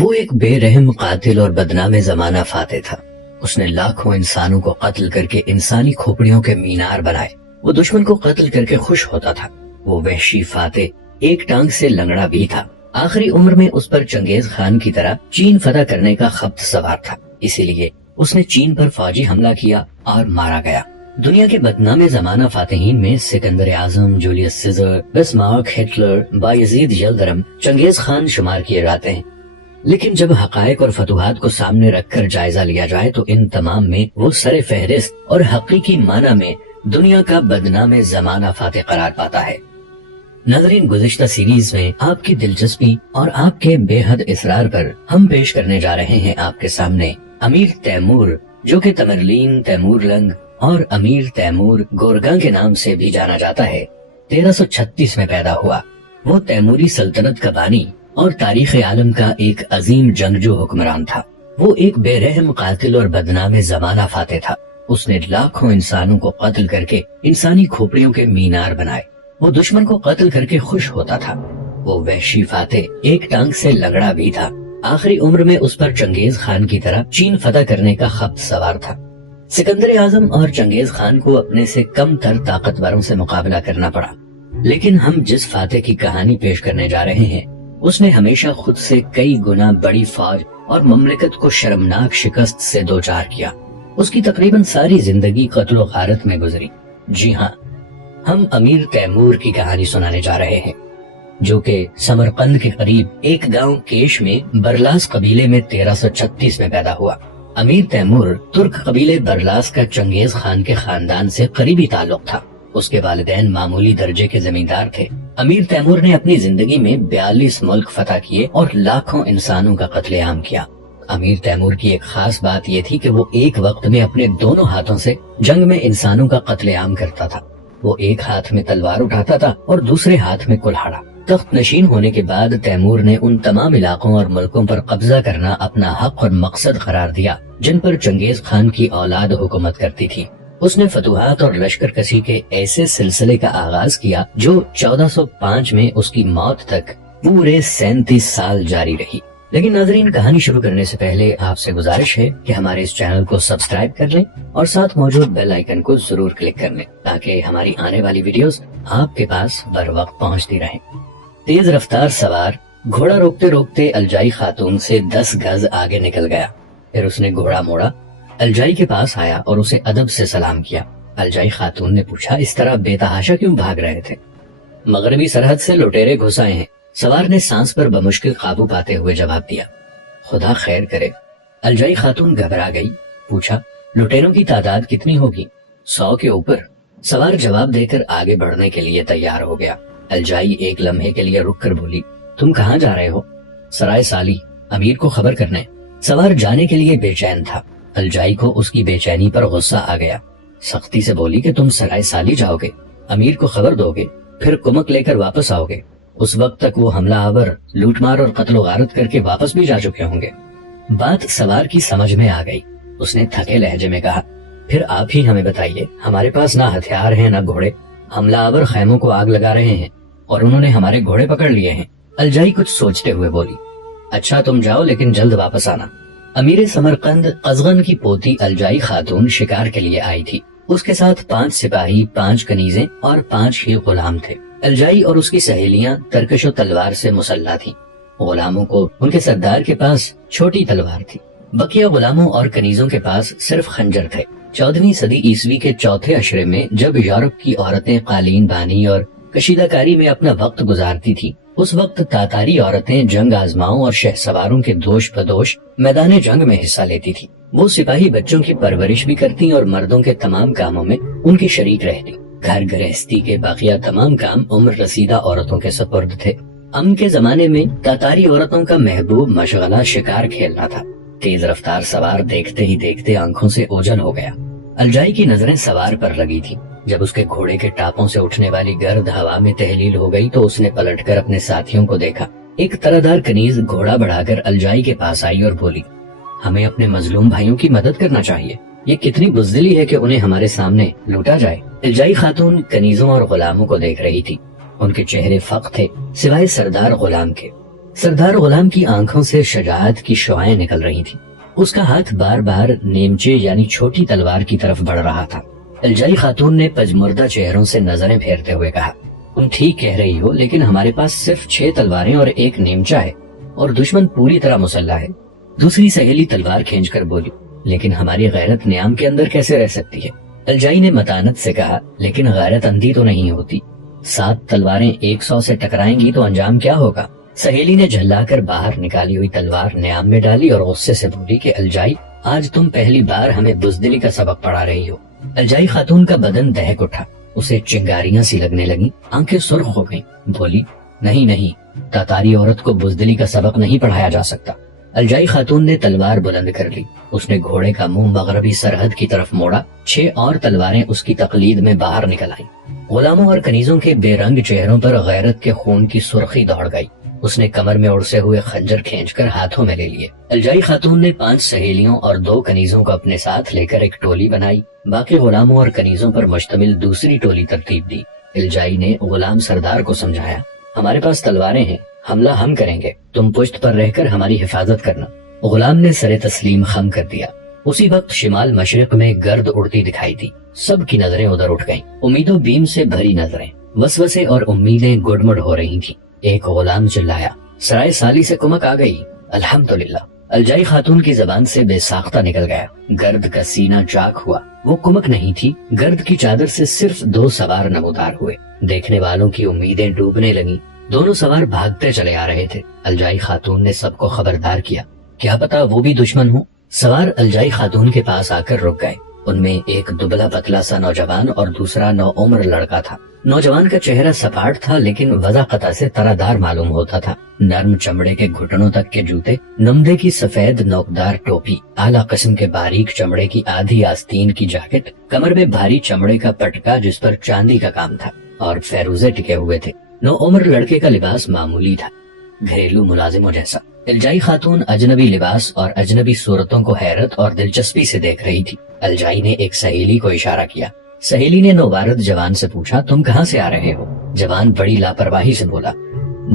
وہ ایک بے رحم قاتل اور بدنام زمانہ فاتح تھا۔ اس نے لاکھوں انسانوں کو قتل کر کے انسانی کھوپڑیوں کے مینار بنائے۔ وہ دشمن کو قتل کر کے خوش ہوتا تھا۔ وہ وحشی فاتح ایک ٹانگ سے لنگڑا بھی تھا۔ آخری عمر میں اس پر چنگیز خان کی طرح چین فتح کرنے کا خبت سوار تھا، اسی لیے اس نے چین پر فوجی حملہ کیا اور مارا گیا۔ دنیا کے بدنام زمانہ فاتحین میں سکندر اعظم، Julius Caesar, Bismarck, Hitler, Bayezid Yildirim, چنگیز خان شمار کیے جاتے ہیں۔ لیکن جب حقائق اور فتوحات کو سامنے رکھ کر جائزہ لیا جائے تو ان تمام میں وہ سر فہرست اور حقیقی معنی میں دنیا کا بدنام زمانہ فاتح قرار پاتا ہے۔ ناظرین، گزشتہ سیریز میں آپ کی دلچسپی اور آپ کے بے حد اصرار پر ہم پیش کرنے جا رہے ہیں آپ کے سامنے امیر تیمور، جو کہ تمرلین تیمور لنگ اور امیر تیمور گورگاں کے نام سے بھی جانا جاتا ہے۔ 1336 میں پیدا ہوا۔ وہ تیموری سلطنت کا بانی اور تاریخ عالم کا ایک عظیم جنگجو حکمران تھا۔ وہ ایک بے رحم قاتل اور بدنام زمانہ فاتح تھا۔ اس نے لاکھوں انسانوں کو قتل کر کے انسانی کھوپڑیوں کے مینار بنائے۔ وہ دشمن کو قتل کر کے خوش ہوتا تھا۔ وہ وحشی فاتح ایک ٹانگ سے لنگڑا بھی تھا۔ آخری عمر میں اس پر چنگیز خان کی طرح چین فتح کرنے کا خبت سوار تھا۔ سکندر اعظم اور چنگیز خان کو اپنے سے کم تر طاقتوروں سے مقابلہ کرنا پڑا، لیکن ہم جس فاتح کی کہانی پیش کرنے جا رہے ہیں اس نے ہمیشہ خود سے کئی گنا بڑی فوج اور مملکت کو شرمناک شکست سے دوچار کیا۔ اس کی تقریباً ساری زندگی قتل و غارت میں گزری۔ جی ہاں، ہم امیر تیمور کی کہانی سنانے جا رہے ہیں، جو کہ سمرقند کے قریب ایک گاؤں کیش میں برلاس قبیلے میں 1336 میں پیدا ہوا۔ امیر تیمور ترک قبیلے برلاس کا چنگیز خان کے خاندان سے قریبی تعلق تھا۔ اس کے والدین معمولی درجے کے زمیندار تھے۔ امیر تیمور نے اپنی زندگی میں 42 ملک فتح کیے اور لاکھوں انسانوں کا قتل عام کیا۔ امیر تیمور کی ایک خاص بات یہ تھی کہ وہ ایک وقت میں اپنے دونوں ہاتھوں سے جنگ میں انسانوں کا قتل عام کرتا تھا۔ وہ ایک ہاتھ میں تلوار اٹھاتا تھا اور دوسرے ہاتھ میں کلہاڑا۔ تخت نشین ہونے کے بعد تیمور نے ان تمام علاقوں اور ملکوں پر قبضہ کرنا اپنا حق اور مقصد قرار دیا جن پر چنگیز خان کی اولاد حکومت کرتی تھی۔ اس نے فتوحات اور لشکر کشی کے ایسے سلسلے کا آغاز کیا جو 1405 میں اس کی موت تک پورے 37 سال جاری رہی۔ لیکن ناظرین، کہانی شروع کرنے سے پہلے آپ سے گزارش ہے کہ ہمارے اس چینل کو سبسکرائب کر لیں اور ساتھ موجود بیل آئیکن کو ضرور کلک کر لیں تاکہ ہماری آنے والی ویڈیوز آپ کے پاس بر وقت پہنچتی رہیں۔ تیز رفتار سوار گھوڑا روکتے روکتے الجائی خاتون سے 10 گز آگے نکل گیا۔ پھر اس نے گھوڑا موڑا، الجائی کے پاس آیا اور اسے ادب سے سلام کیا۔ الجائی خاتون نے پوچھا، اس طرح بے تحاشا کیوں بھاگ رہے تھے؟ مغربی سرحد سے لٹیرے گھس آئے ہیں، سوار نے سانس پر بمشکل قابو پاتے ہوئے جواب دیا۔ خدا خیر کرے۔ الجائی خاتون گھبرا گئی، پوچھا، لٹیروں کی تعداد کتنی ہوگی؟ 100 کے اوپر۔ سوار جواب دے کر آگے بڑھنے کے لیے تیار ہو گیا۔ الجائی ایک لمحے کے لیے رک کر بولی، تم کہاں جا رہے ہو؟ سرائے سالی، امیر کو خبر کرنے۔ سوار جانے کے لیے بے چین تھا۔ الجائی کو اس کی بے چینی پر غصہ آ گیا، سختی سے بولی کہ تم سرائے سالی جاؤ گے، امیر کو خبر دو گے، پھر کمک لے کر واپس آؤ گے۔ اس وقت تک وہ حملہ آور، لوٹ مار اور قتل و غارت کر کے واپس بھی جا چکے ہوں گے۔ بات سوار کی سمجھ میں آ گئی۔ اس نے تھکے لہجے میں کہا، پھر آپ ہی ہمیں بتائیے، ہمارے پاس نہ ہتھیار ہیں نہ گھوڑے، حملہ آور خیموں کو آگ لگا رہے ہیں اور انہوں نے ہمارے گھوڑے پکڑ لیے ہیں۔ الجائی کچھ سوچتے ہوئے بولی، اچھا تم جاؤ لیکن جلد واپس آنا۔ امیر سمرقند قزغن کی پوتی الجائی خاتون شکار کے لیے آئی تھی۔ اس کے ساتھ 5 سپاہی، 5 کنیزیں اور 5 ہی غلام تھے۔ الجائی اور اس کی سہیلیاں ترکش و تلوار سے مسلح تھیں۔ غلاموں کو ان کے سردار کے پاس چھوٹی تلوار تھی، بقیہ غلاموں اور کنیزوں کے پاس صرف خنجر تھے۔ 14ویں صدی عیسوی کے چوتھے عشرے میں جب یورپ کی عورتیں قالین بانی اور کشیدہ کاری میں اپنا وقت گزارتی تھی، اس وقت تاتاری عورتیں جنگ آزماؤں اور شہ سواروں کے دوش بدوش میدان جنگ میں حصہ لیتی تھی۔ وہ سپاہی بچوں کی پرورش بھی کرتی اور مردوں کے تمام کاموں میں ان کی شریک رہتی۔ گھر گرہستی کے باقیہ تمام کام عمر رسیدہ عورتوں کے سپرد تھے۔ امن کے زمانے میں تاتاری عورتوں کا محبوب مشغلہ شکار کھیلنا تھا۔ تیز رفتار سوار دیکھتے ہی دیکھتے آنکھوں سے اوجھل ہو گیا۔ الجائی کی نظریں سوار پر لگی تھی۔ جب اس کے گھوڑے کے ٹاپوں سے اٹھنے والی گرد ہوا میں تحلیل ہو گئی تو اس نے پلٹ کر اپنے ساتھیوں کو دیکھا۔ ایک ترادار کنیز گھوڑا بڑھا کر الجائی کے پاس آئی اور بولی، ہمیں اپنے مظلوم بھائیوں کی مدد کرنا چاہیے، یہ کتنی بزدلی ہے کہ انہیں ہمارے سامنے لوٹا جائے۔ الجائی خاتون کنیزوں اور غلاموں کو دیکھ رہی تھی۔ ان کے چہرے فق تھے سوائے سردار غلام کے۔ سردار غلام کی آنکھوں سے شجاعت کی شعائیں نکل رہی تھی. اس کا ہاتھ بار بار نیمچے یعنی چھوٹی تلوار کی طرف بڑھ رہا تھا. الجائی خاتون نے پجمردہ چہروں سے نظریں پھیرتے ہوئے کہا, تم ٹھیک کہہ رہی ہو, لیکن ہمارے پاس صرف 6 تلواریں اور 1 نیمچا ہے اور دشمن پوری طرح مسلح ہے. دوسری سہیلی تلوار کھینچ کر بولی, لیکن ہماری غیرت نیام کے اندر کیسے رہ سکتی ہے؟ الجائی نے متانت سے کہا, لیکن غیرت اندھی تو نہیں ہوتی. 7 تلواریں 100 سے ٹکرائیں گی تو انجام کیا ہوگا؟ سہیلی نے جھلا کر باہر نکالی ہوئی تلوار نیام میں ڈالی اور غصے سے بولی کہ الجائی, آج تم پہلی بار ہمیں بزدلی کا سبق پڑھا رہی ہو. الجائی خاتون کا بدن دہک اٹھا, اسے چنگاریاں سی لگنے لگیں, آنکھیں سرخ ہو گئیں. بولی, نہیں, تاتاری عورت کو بزدلی کا سبق نہیں پڑھایا جا سکتا. الجائی خاتون نے تلوار بلند کر لی. اس نے گھوڑے کا منہ مغربی سرحد کی طرف موڑا. 6 اور تلواریں اس کی تقلید میں باہر نکل آئیں. غلاموں اور کنیزوں کے بے رنگ چہروں پر غیرت کے خون کی سرخی دوڑ گئی. اس نے کمر میں اڑسے ہوئے خنجر کھینچ کر ہاتھوں میں لے لیے. الجائی خاتون نے 5 سہیلیوں اور 2 کنیزوں کو اپنے ساتھ لے کر ایک ٹولی بنائی. باقی غلاموں اور کنیزوں پر مشتمل دوسری ٹولی ترتیب دی. الجائی نے غلام سردار کو سمجھایا, ہمارے پاس تلواریں ہیں, حملہ ہم کریں گے, تم پشت پر رہ کر ہماری حفاظت کرنا. غلام نے سر تسلیم خم کر دیا. اسی وقت شمال مشرق میں گرد اڑتی دکھائی دی. سب کی نظریں ادھر اٹھ گئیں. امیدوں بیم سے بھری نظریں, وسوسے اور امیدیں گڈمڈ ہو رہی تھیں. ایک غلام چلایا, سرائے سالی سے کمک آ گئی. الحمدللہ. الجائی خاتون کی زبان سے بے ساختہ نکل گیا. گرد کا سینہ چاک ہوا. وہ کمک نہیں تھی, گرد کی چادر سے صرف 2 سوار نمودار ہوئے. دیکھنے والوں کی امیدیں ڈوبنے لگیں. دونوں سوار بھاگتے چلے آ رہے تھے. الجائی خاتون نے سب کو خبردار کیا, کیا پتا وہ بھی دشمن ہوں. سوار الجائی خاتون کے پاس آ کر رک گئے. ان میں ایک دبلا پتلا سا نوجوان اور دوسرا نوعمر لڑکا تھا. نوجوان کا چہرہ سپاٹ تھا لیکن وضاحت سے طرح دار معلوم ہوتا تھا. نرم چمڑے کے گھٹنوں تک کے جوتے, نمدے کی سفید نوکدار ٹوپی, اعلیٰ قسم کے باریک چمڑے کی آدھی آستین کی جاکٹ, کمر میں بھاری چمڑے کا پٹکا جس پر چاندی کا کام تھا, اور فیروزے ٹکے ہوئے تھے. نوعمر لڑکے کا لباس معمولی تھا, گھریلو ملازموں جیسا. الجائی خاتون اجنبی لباس اور اجنبی صورتوں کو حیرت اور دلچسپی سے دیکھ رہی تھی. الجائی نے ایک سہیلی کو اشارہ کیا. سہیلی نے نوبارد جوان سے پوچھا, تم کہاں سے آ رہے ہو؟ جوان بڑی لاپرواہی سے بولا,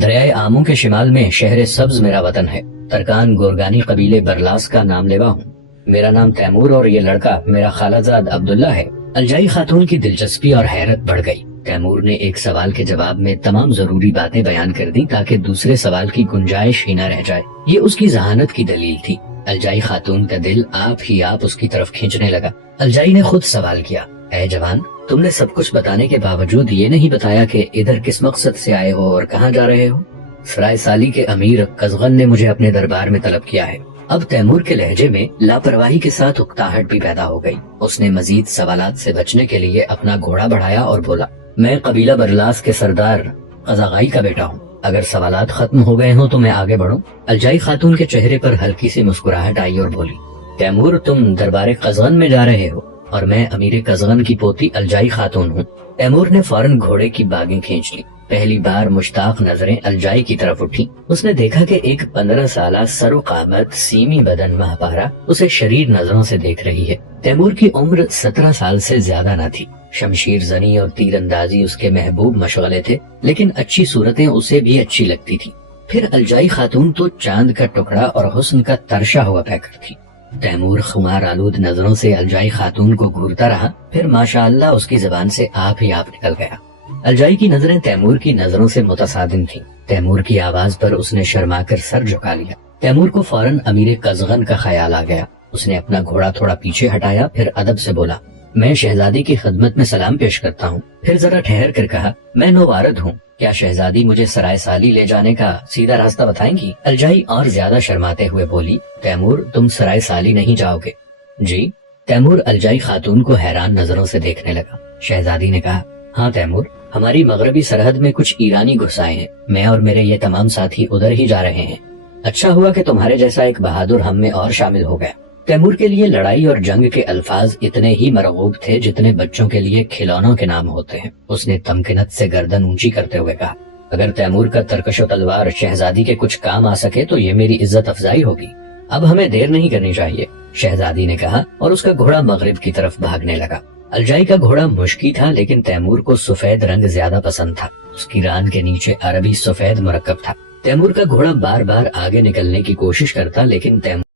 دریائے آمو کے شمال میں شہر سبز میرا وطن ہے. ترکان گورگانی قبیلے برلاس کا نام لیوا ہوں. میرا نام تیمور اور یہ لڑکا میرا خالہ زاد عبداللہ ہے. الجائی خاتون کی دلچسپی اور حیرت بڑھ گئی. تیمور نے ایک سوال کے جواب میں تمام ضروری باتیں بیان کر دی تاکہ دوسرے سوال کی گنجائش ہی نہ رہ جائے. یہ اس کی ذہانت کی دلیل تھی. الجائی خاتون کا دل آپ ہی آپ اس کی طرف کھینچنے لگا. الجائی نے خود سوال کیا, اے جوان, تم نے سب کچھ بتانے کے باوجود یہ نہیں بتایا کہ ادھر کس مقصد سے آئے ہو اور کہاں جا رہے ہو؟ سرائے سالی کے امیر قزغن نے مجھے اپنے دربار میں طلب کیا ہے. اب تیمور کے لہجے میں لاپرواہی کے ساتھ اکتاہٹ بھی پیدا ہو گئی. اس نے مزید سوالات سے بچنے کے لیے اپنا گھوڑا بڑھایا اور بولا, میں قبیلہ برلاس کے سردار قزاغائی کا بیٹا ہوں. اگر سوالات ختم ہو گئے ہوں تو میں آگے بڑھوں؟ الجائی خاتون کے چہرے پر ہلکی سی مسکراہٹ آئی اور بولی, تیمور, تم دربار قزغن میں جا رہے ہو اور میں امیر قزغن کی پوتی الجائی خاتون ہوں. تیمور نے فوراً گھوڑے کی باگیں کھینچ لی. پہلی بار مشتاق نظریں الجائی کی طرف اٹھی. اس نے دیکھا کہ ایک 15 سالہ سر و قامت سیمی بدن ماہپارہ اسے شریر نظروں سے دیکھ رہی ہے. تیمور کی عمر 17 سال سے زیادہ نہ تھی. شمشیر زنی اور تیر اندازی اس کے محبوب مشغلے تھے, لیکن اچھی صورتیں اسے بھی اچھی لگتی تھی. پھر الجائی خاتون تو چاند کا ٹکڑا اور حسن کا ترشا ہوا پیکر تھی. تیمور خمار آلود نظروں سے الجائی خاتون کو گھورتا رہا, پھر ماشاء اللہ اس کی زبان سے آپ ہی آپ نکل گیا. الجائی کی نظریں تیمور کی نظروں سے متصادم تھیں. تیمور کی آواز پر اس نے شرما کر سر جھکا لیا. تیمور کو فوراً امیر قزغن کا خیال آ گیا. اس نے اپنا گھوڑا تھوڑا پیچھے ہٹایا, پھر ادب سے بولا, میں شہزادی کی خدمت میں سلام پیش کرتا ہوں. پھر ذرا ٹھہر کر کہا, میں نوارد ہوں, کیا شہزادی مجھے سرائے سالی لے جانے کا سیدھا راستہ بتائیں گی؟ الجائی اور زیادہ شرماتے ہوئے بولی, تیمور, تم سرائے سالی نہیں جاؤ گے؟ جی. تیمور الجائی خاتون کو حیران نظروں سے دیکھنے لگا. شہزادی نے کہا, ہاں تیمور, ہماری مغربی سرحد میں کچھ ایرانی گھس آئے ہیں. میں اور میرے یہ تمام ساتھی ادھر ہی جا رہے ہیں. اچھا ہوا کہ تمہارے جیسا ایک بہادر ہم میں اور شامل ہو گیا. تیمور کے لیے لڑائی اور جنگ کے الفاظ اتنے ہی مرغوب تھے جتنے بچوں کے لیے کھلونوں کے نام ہوتے ہیں. اس نے تمکنت سے گردن اونچی کرتے ہوئے کہا, اگر تیمور کا ترکش و تلوار شہزادی کے کچھ کام آ سکے تو یہ میری عزت افزائی ہوگی. اب ہمیں دیر نہیں کرنی چاہیے, شہزادی نے کہا, اور اس کا گھوڑا مغرب کی طرف بھاگنے لگا. الجائی کا گھوڑا مشکی تھا, لیکن تیمور کو سفید رنگ زیادہ پسند تھا. اس کی ران کے نیچے عربی سفید مرکب تھا. تیمور کا گھوڑا بار بار آگے نکلنے کی کوشش کرتا لیکن تیمور